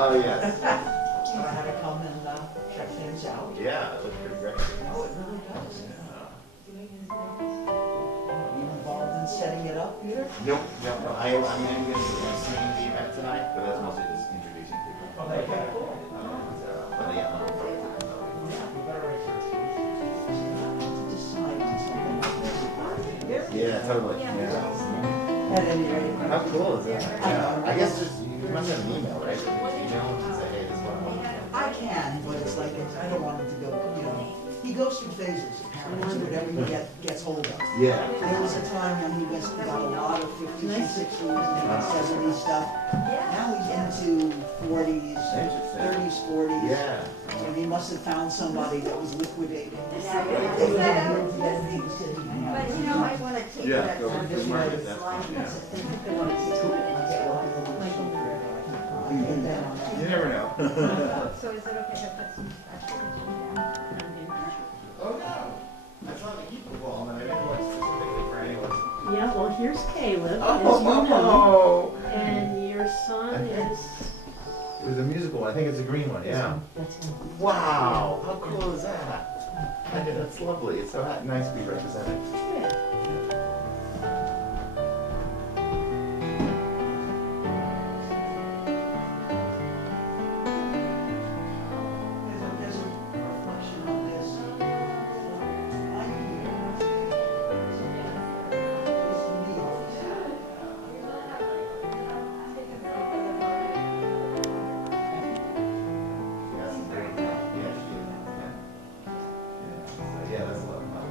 Oh, yes. I had to come and check things out. Yeah, it looks pretty great. Oh, it really does. You involved in setting it up, Peter? Nope, no. I'm going to be seeing the event tonight, but that's mostly just introducing people. Okay, cool. But yeah, I'm looking forward to Decide on something like this. it. Yeah, totally. Yeah. At any rate. How cool is that? Yeah. I guess just, you must have an email, right? So you can email and say, hey, this is what I want. I can, but it's like, I don't want him to go, you know, he goes through phases, apparently, whatever he gets hold of. Yeah. There was a time when he got a lot of 50s and 60s and 70s stuff. Now he's into 40s, Interesting. 30s, 40s. Yeah. And he must have found somebody that was liquidating. But you know, I want to take Yeah, that go down to to the market, the that's slide. fine, yeah. They want to see it. You never know. So is it okay to put some down? Oh, no. I saw the keep the ball, and I didn't know what specifically for anyone. Yeah, well, here's Caleb, as you know, and your son is. It was a musical, I think it's a green one, yeah. That's him. Wow, how cool is that? That's lovely, it's so nice to be represented. Yeah. There's a reflection on this. Yeah, that's a lot of fun.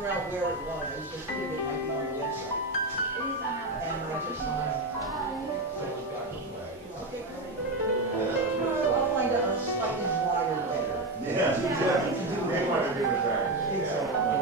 figure out where it was, I figured it might be on the website. And I just, okay, I'll find out a slightly drier weather. Yeah, they want to do it right. Exactly.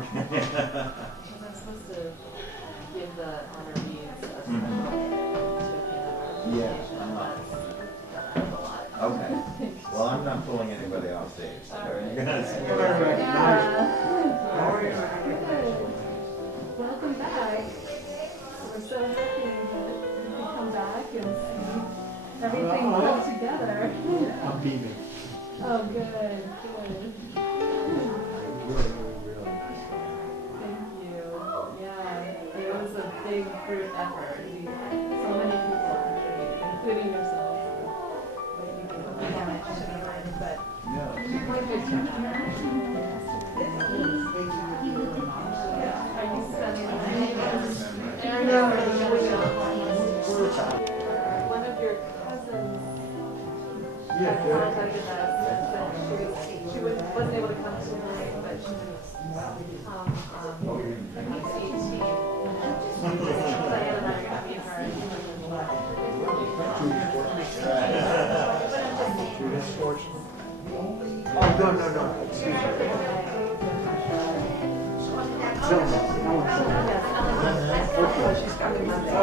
Because I'm supposed to give the honorees a special Yeah. that's a lot. Okay. Well, I'm not pulling anybody off stage. So you're gonna see. Welcome back. We're so happy that you can come back and see everything put together. I'm beaming. Oh, good, good. Thank you. Yeah, it was a big group effort. So many people contributed, including yourself. But quite a good turnout. Are you spending the night? Aaron, one of your cousins had contacted us and said she wasn't able to come tonight, but she was Diane and I are going to meet her. Oh, no. Excuse me. She's coming Monday. Oh,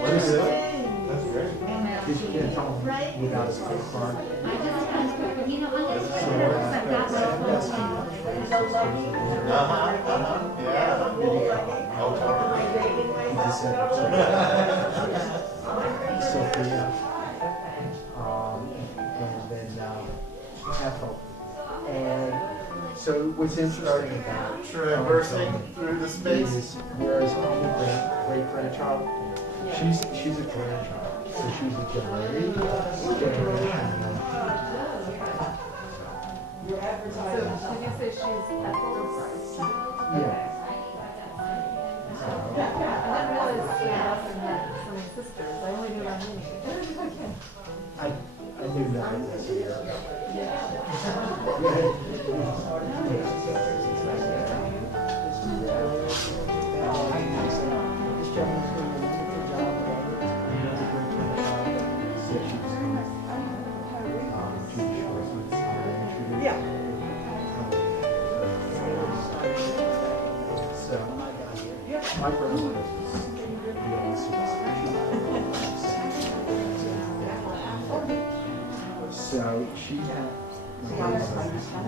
What is it? That's great. Because you can't tell them without a credit card. Yeah. He just said, Sophia. And then Ethel. And so what's interesting about Traversing through the space. is whereas I'm a great-grandchild, she's a grandchild. So she's a generation. So did you say she's Ethel's child? Yeah. I didn't realize she often had so many sisters. I only knew about Minnie. I knew that was a year ago. This gentleman's doing a wonderful job of it. Another great grandchild. Said she was Jewish. My grandmother was the only survivor. So she had, my grandmother had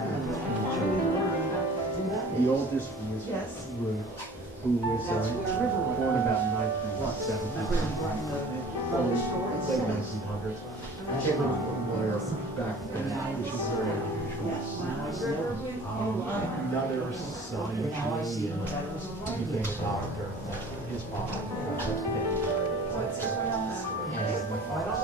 the oldest was Ruth, who was born about 1970, late 1900s. She was a lawyer back then, which is very unusual. Another son, G, and became a doctor. His mom was dead. And my father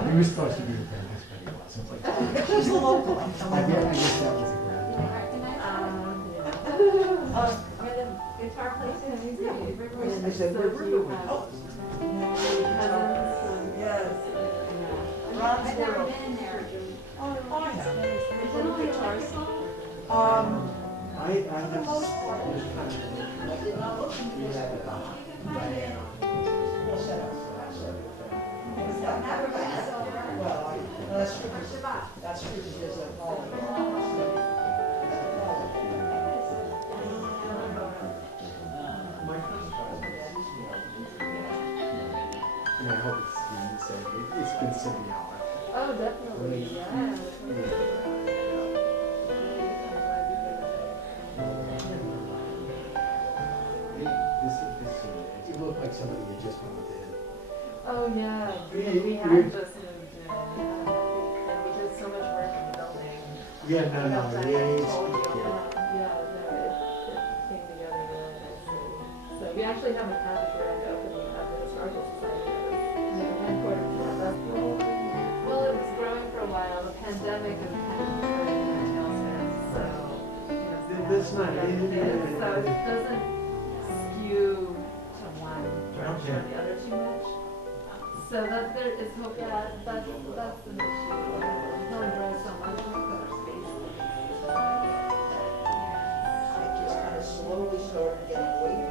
he was supposed to be the grandest, but he wasn't. Like, Who's the local? I guess that was a grand. Where the guitar place is? I said, we're Riverwood. Oh, Cousins. yes. I've never been in there. I have. Is it only guitars? I have. Well, that's true. That's true because of all of And I hope it's, you said, it's been symbiotic. Oh, definitely, yeah. It looked like somebody had just moved in. Oh, yeah, we had just moved in, and we did so much work in the building. Yeah, no, Yeah, it no, is. it came together really nicely. So we actually haven't had the grand opening of the Historical Society that was headquartered in the festival. Well, it was growing for a while, the pandemic is kind of hurting our tailspin, so, you know. That's not So it. it doesn't skew to one direction or the other too much. So that there is hope, yeah, that's an issue. We don't grow so much with our space. I just kind of slowly started getting weight.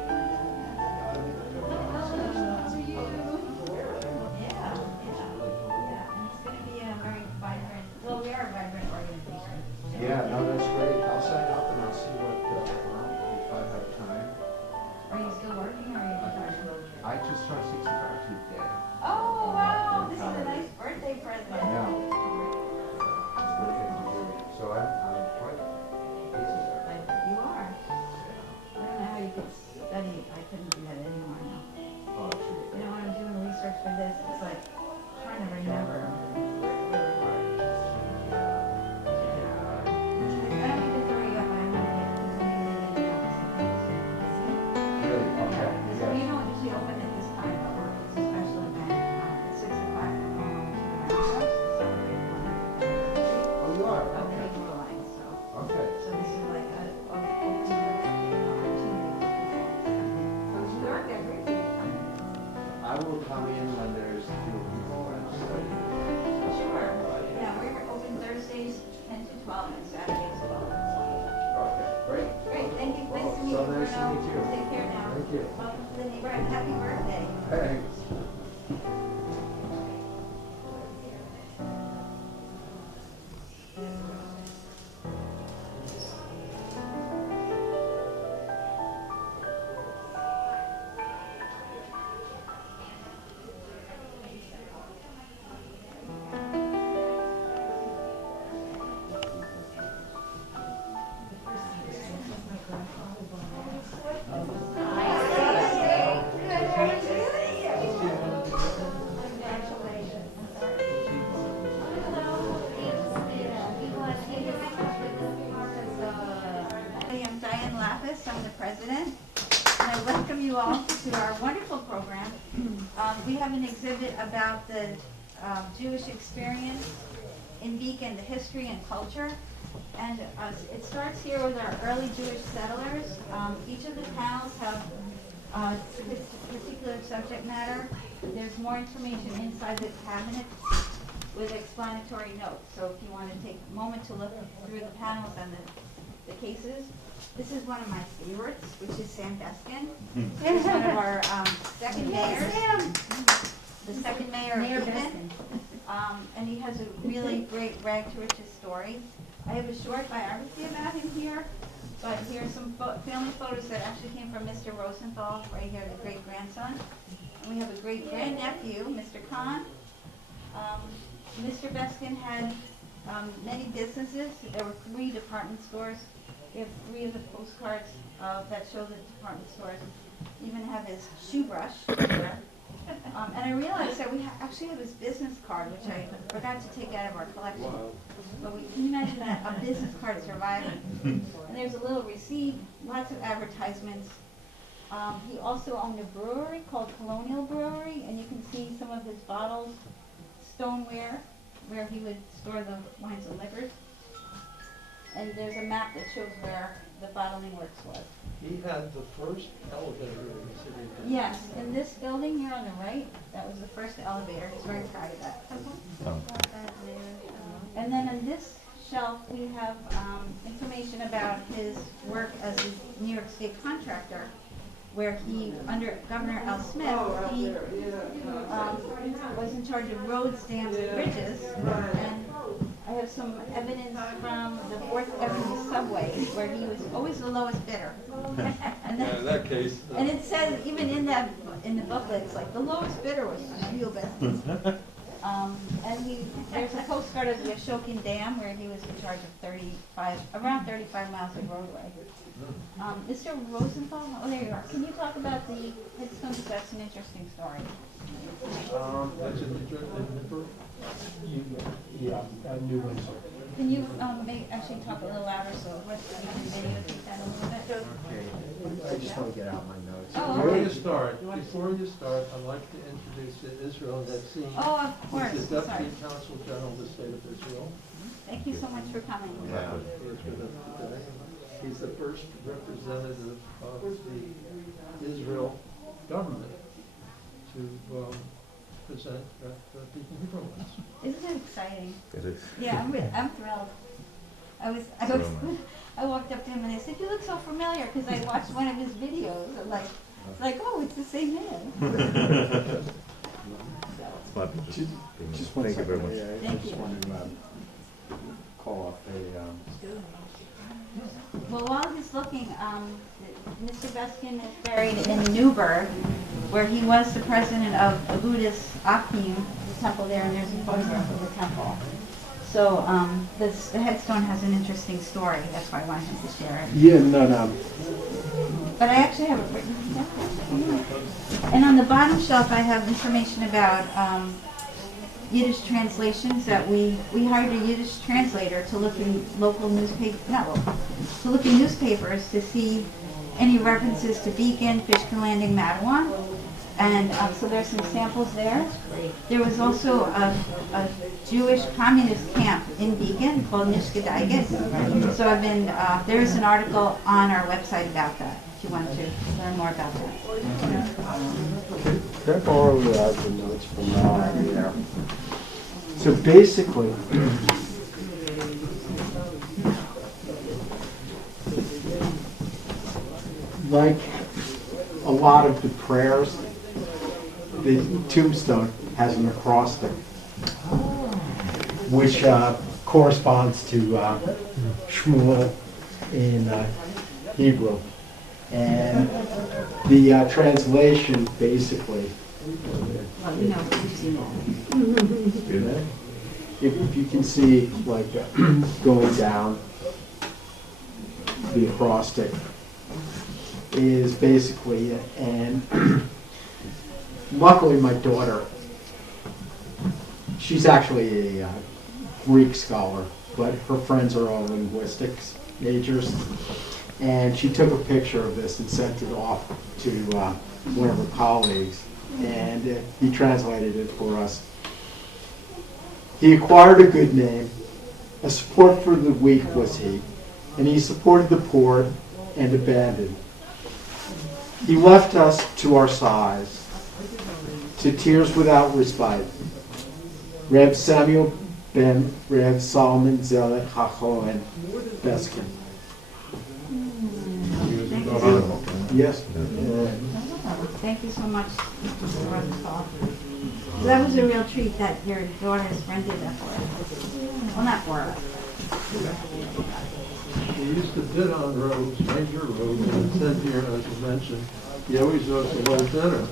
Yeah, and it's gonna be a very vibrant, well, we are a vibrant organization. Yeah, no, that's great. I'll sign up and I'll see what, if I have time. Are you still working or are you retired? I just turned 65 today. Oh, wow, this is a nice birthday present. Yeah. So I'm quite busy there. You are. I don't know how you could study, I couldn't do that anymore now. Oh, shoot. You know, when I'm doing research for this, it's like trying to remember. Really hard. I don't mean to throw you up, but I'm gonna get something that Really? Okay. So we don't usually open at this time, but it's a special event, at 6 o'clock, to celebrate 100th Oh, you are? of Okay. Paper Line, so. Okay. So this is like a open opportunity for people. So I agree with you. I will come in when there's fewer people and study. Sure. Yeah, we're open Thursdays 10 to 12 and Saturdays 12. Okay, great. Great, thank you, nice to meet you. So nice to meet you. Take care now. Thank you. Welcome to the neighborhood, happy birthday. Thanks. I'm the president, and I welcome you all to our wonderful program. We have an exhibit about the Jewish experience in Beacon, the history and culture. And it starts here with our early Jewish settlers. Each of the panels have particular subject matter. There's more information inside the cabinet with explanatory notes. So if you want to take a moment to look through the panels and the cases. This is one of my favorites, which is Sam Beskin. He's one of our second mayors. The second mayor of Beacon. And he has a really great rag to riches story. I have a short biography about him here. But here are some family photos that actually came from Mr. Rosenthal, right here, the great-grandson. And we have a great-grandnephew, Mr. Kahn. Mr. Beskin had many businesses. There were 3 department stores. We have 3 of the postcards that show the department stores. Even have his shoe brush there. And I realized that we actually have his business card, which I forgot to take out of our collection. But can you imagine that, a business card surviving? And there's a little receipt, lots of advertisements. He also owned a brewery called Colonial Brewery, and you can see some of his bottles, stoneware, where he would store the wines and liquors. And there's a map that shows where the bottling works was. He had the first elevator in the city. Yes, in this building here on the right, that was the first elevator. He's very proud of that. And then on this shelf, we have information about his work as a New York State contractor, where he, under Governor Al Smith, he was in charge of roads, dams, and bridges. And I have some evidence from the 4th Avenue subway, where he was always the lowest bidder. And then, In that case. and it says, even in the booklet, it's like, the lowest bidder was real best. And there's a postcard of the Ashokan Dam, where he was in charge of around 35 miles of roadway. Mr. Rosenthal, oh, there you are. Can you talk about the headstone, because that's an interesting story. That's in the Yeah, I knew one, sir. Can you actually talk a little louder so what you can videotape that a little bit? I just want to get out my notes. Oh, Before okay. you start, I'd like to introduce Israel Netzin. Oh, of course, He's the sorry. Deputy Consul General of the State of Israel. Thank you so much for coming. Yeah. He is with us today. He's the first representative of the Israel government to present the Deacon Hebrew ones. Isn't it exciting? It is. Yeah, I'm thrilled. I walked up to him and I said, "You look so familiar," because I watched one of his videos. I'm like, oh, it's the same man. But Just one thank you second. very much. I Thank just you. want to call off Well, while he's looking, Mr. Beskin is buried in Newburgh, where he was the president of the Buddhist Akim, the temple there, and there's a photograph of the temple. So the headstone has an interesting story. That's why I wanted him to share it. Yeah, no. But I actually have it written down. And on the bottom shelf, I have information about Yiddish translations that we hired a Yiddish translator to look in newspapers to see any references to Beacon, Fishkin Landing, Mattawan. And so there's some samples there. There was also a Jewish communist camp in Beacon called Nishkadaiget. So there's an article on our website about that, if you want to learn more about that. Can I borrow the notes from there? So basically, like a lot of the prayers, the tombstone has an acrostic, which corresponds to Shmuel in Hebrew. And the translation basically, if you can see, like, going down the acrostic is basically it. And luckily my daughter, she's actually a Greek scholar, but her friends are all linguistics majors. And she took a picture of this and sent it off to one of her colleagues, and he translated it for us. He acquired a good name, a support for the weak was he, and he supported the poor and abandoned. He left us to our sighs, to tears without respite. Rev Samuel ben Rev Solomon Zelek Hachoen Beskin. Yes. Thank you so much, Mr. Rosenthal. That was a real treat that your daughter's friend did that for us. Well, not for us. he used to bid on roads, major roads, and it said here, as you mentioned, he always was a low bidder.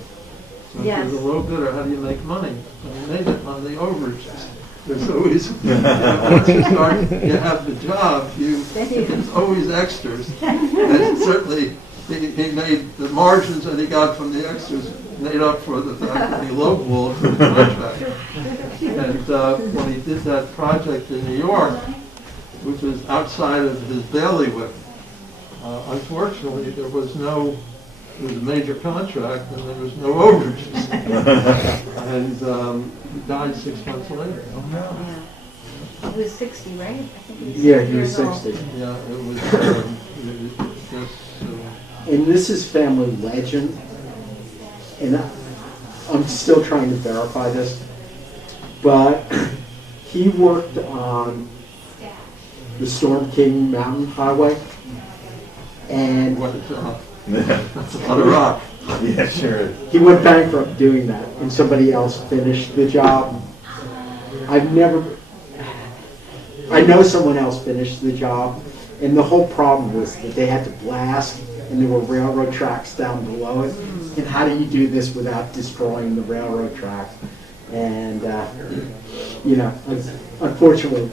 So if you're Yes. a low bidder, how do you make money? And he made it on the overages. There's always, once you start, you have the job, it's always extras. And certainly, he made the margins that he got from the extras made up for the fact that he lowballed the contract. And when he did that project in New York, which was outside of his bailiwick, unfortunately, it was a major contract and there was no overages. And he died 6 months later. Yeah. He was 60, right? I think he was Yeah, 60 he was years old. 60. Yeah, it was just, And this is family legend, and I'm still trying to verify this, but he worked on the Storm King Mountain Highway, and what a job. That's a lot of rock. Yeah, sure. he went bankrupt doing that, and somebody else finished the job. I know someone else finished the job, and the whole problem was that they had to blast, and there were railroad tracks down below it. And how do you do this without destroying the railroad tracks? And, unfortunately,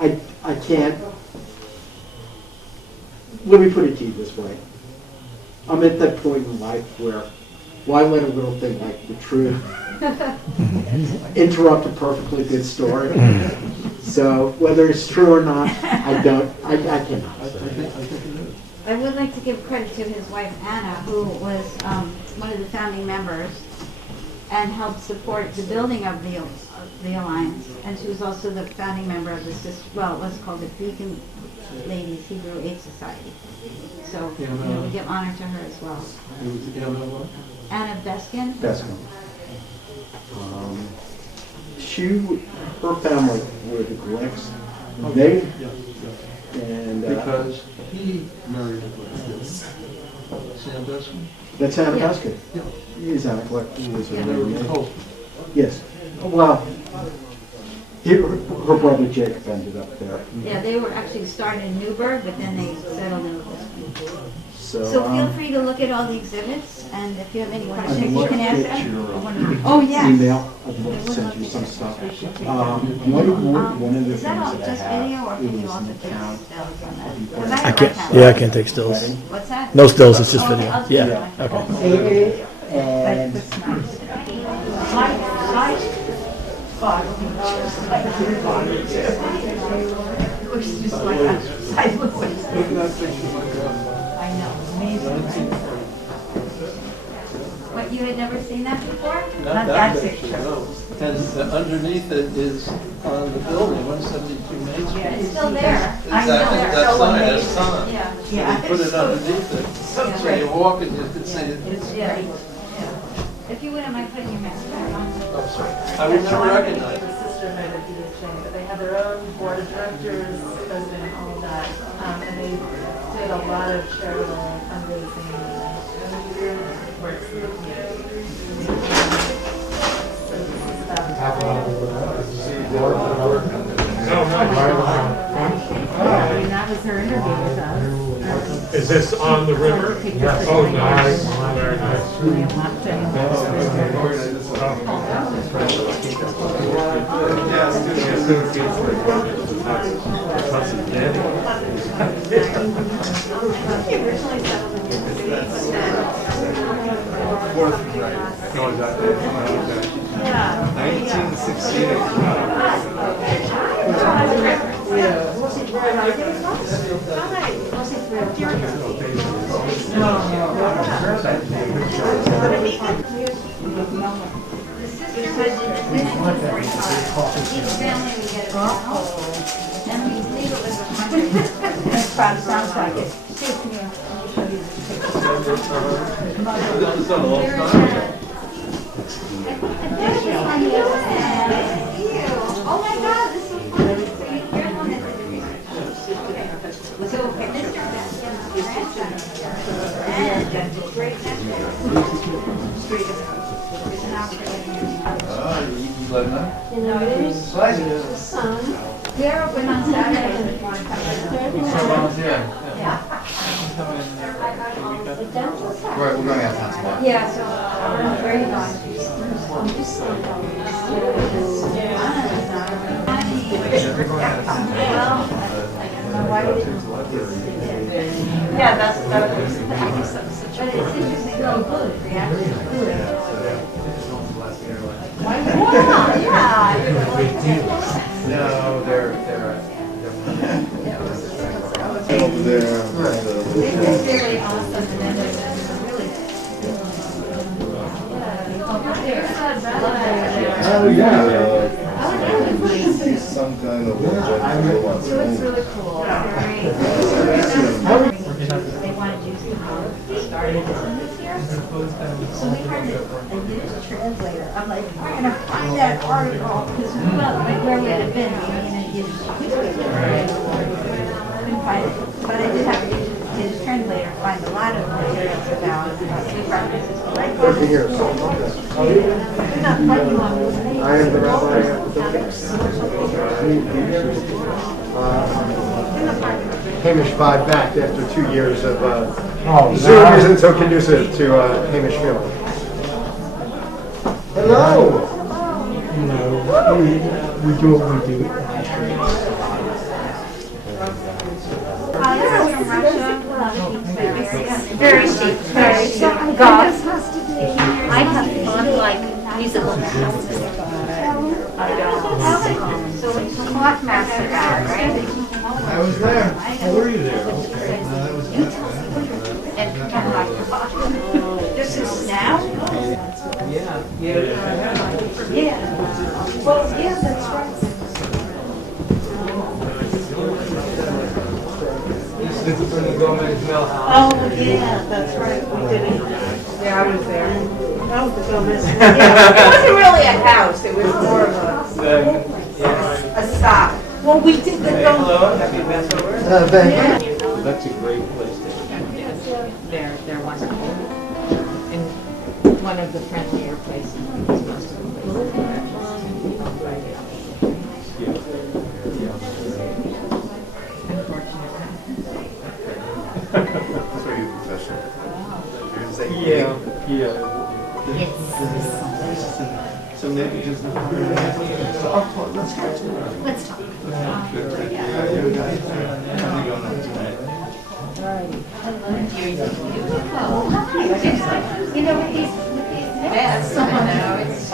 I can't. Let me put it to you this way. I'm at that point in life where, why let a little thing like the truth interrupt a perfectly good story? So whether it's true or not, I cannot say. I would like to give credit to his wife Anna, who was one of the founding members and helped support the building of the Alliance. And she was also the founding member of the it was called the Beacon Ladies Hebrew Aid Society. So we give honor to her as well. Anna Beskin. Beskin. Her family were the Glicks. They, and because he married a Glick. Sam Beskin? that's Anna Yeah. Beskin. He's Anna Glick. Who was her And they were name? Hope. Yes. Well, her brother Jacob ended up there. Yeah, they were actually started in Newburgh, but then they settled in Lisbon. So, So feel free to look at all the exhibits, and if you have any I questions, you looked can ask at them. your Oh, yes. email. I'd love to send you some stuff. One of the Is that all things that I just have video, or can you is also an take account. stills on that? 'Cause I have can't. my camera. Yeah, I can't take stills. What's that? No stills. It's just Oh, video. I'll do Yeah. it. Okay. And What, you had never seen that before? Not that picture, no. And underneath it is on the building, 172 Main Street. It's still there. Exactly, that's fine, that's fine. Yeah. You put it underneath it, so you walk and you can see it. Yeah. If you wouldn't mind putting your mask back on. Oh, sorry. I would never recognize The it. sister night at BHA, but they had their own board of directors, president, all of that. And they did a lot of charitable fundraising and works in the community. So this is I mean, that was her interview with us. Is this on the river? Yes. Oh, nice, very nice. We have lots originally settled in New York City, but then. No, exactly. Yeah. The sister was in 1945. Each family would get a panel, and we believe it was 100. It probably sounds like it. Excuse me, let me show you this picture. That was done a long time ago. Oh my God, this is so funny. So you're the one that did the research. Okay. So Mr. Bastian's grandson and great nephew. There's an opportunity. You let them know? And there's Pleasure. the sun. They're open on Saturdays if you want to come in. Volunteer. Yeah. The dental practice. We're going out of town tomorrow. Yeah, so, where are you going? Well, my wife didn't. Yeah, that's, But it's interesting, oh, good, reaction. Wow, yeah. No, they're Over there. They were really awesome, and then it's really. Oh, yeah. Some kind of agenda wants So it's to really cool. They wanted you to start it this year. So we had a news translator. I'm like, we're gonna find that article, because who else, like where would it have been? Maybe in a Yiddish newspaper. Couldn't find it, but I did have a Yiddish translator find a lot of materials about sleep practices. Good to hear. I am the rabbi of the Hamish vibe back after 2 years of Zoom isn't so conducive to Hamish feeling. Hello! We do what we do. They're from Russia. Very steep, very steep. Goth. I have fun like musical classes. I don't. So it's cloth master guy, right? I was there. Oh, were you there? Okay. And kind of like, this is now? Yeah. Yeah. Well, yeah, that's right. This is when the Gomez Mill House. Oh, yeah, that's right, we did it. yeah, I was there. Oh, the Gomez. Yeah, it wasn't really a house, it was more of a stop. Well, we did the Gomez. Hello, happy Passover. That's a great place to They're wonderful. And one of the friendlier places. So you're professional. You're gonna say Yeah. So maybe just. Let's talk. You know, with these masks, I know, it's